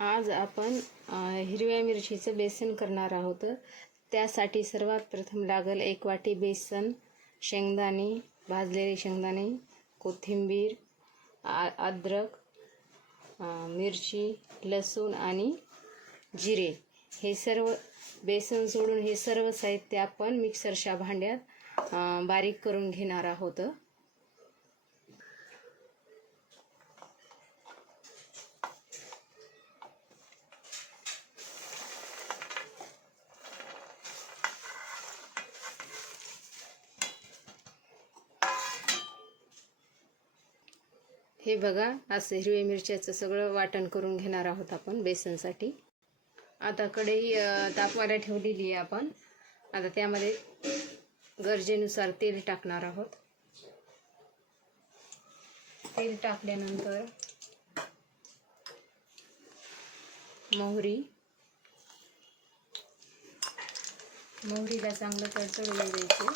आज आपण हिरव्या मिरचीचं बेसन करणार आहोत। त्यासाठी सर्वात प्रथम लागेल 1 वाटी बेसन, शेंगदाणे, भाजलेले शेंगदाणे, कोथिंबीर, अद्रक, मिरची, लसूण आणि जिरे। हे सर्व बेसन सोडून हे सर्व साहित्य आपण मिक्सरच्या भांड्यात बारीक करून घेणार आहोत। हे बघा, असं हिरव्या मिरच्याचं सगळं वाटण करून घेणार आहोत आपण बेसनसाठी। आता कढई तापवायला ठेवलेली आहे आपण। आता त्यामध्ये गरजेनुसार तेल टाकणार आहोत। तेल टाकल्यानंतर मोहरीला चांगलं तडतडू द्यायचं।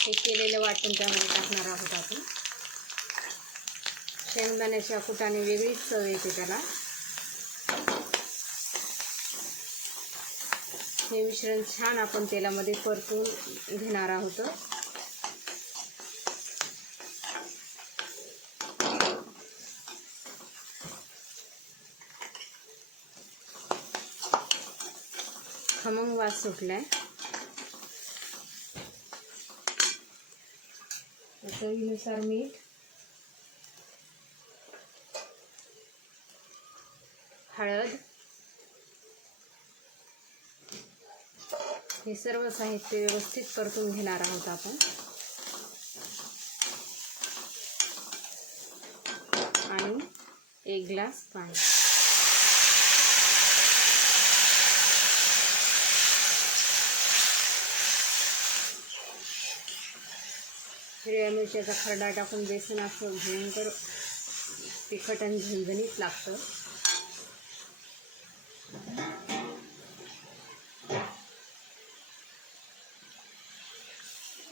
हे केलेलं वाटण त्यामध्ये टाकणार आहोत आपण। शेंगदाण्याच्या कुटाने वेगळीच चव येते त्याला। हे मिश्रण छान आपण तेलामध्ये परतून घेणार आहोत। खमंग वास सुटलाय। चवीनुसार मीठ, हळद, हे सर्व साहित्य व्यवस्थित परतून घेणार आहोत आपण। आणि 1 ग्लास पाणी। हिरव्या मिरच्याचा खरडा टाकून बेसन असं भयंकर तिखट आणि झणझणीत लागतं।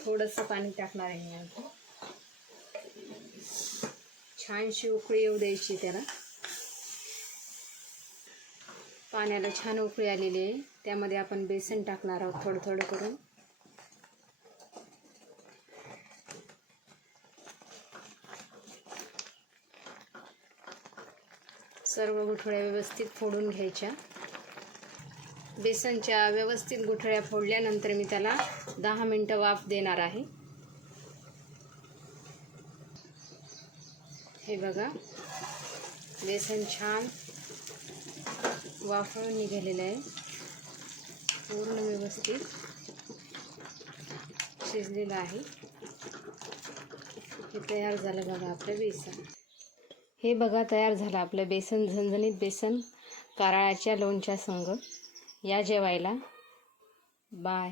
थोडंसं पाणी टाकणार आहे मी आता। छानशी उकळी येऊ द्यायची त्याला। पाण्याला छान उकळी आलेली आहे। त्यामध्ये आपण बेसन टाकणार आहोत थोडं थोडं करून। सर्व गुठळ्या व्यवस्थित फोडून घ्यायच्या। बेसनच्या व्यवस्थित गुठळ्या फोडल्यानंतर मी त्याला 10 मिनिटं वाफ देणार आहे। हे बघा, बेसन छान वाफळून निघालेलं आहे। पूर्ण व्यवस्थित शिजलेलं आहे। हे तयार झालं बघा आपलं बेसन। हे बघा, तयार झालं आपलं बेसन, झणझणीत बेसन कारळ्याच्या लोणच्या संग। या जेवायला। बाय।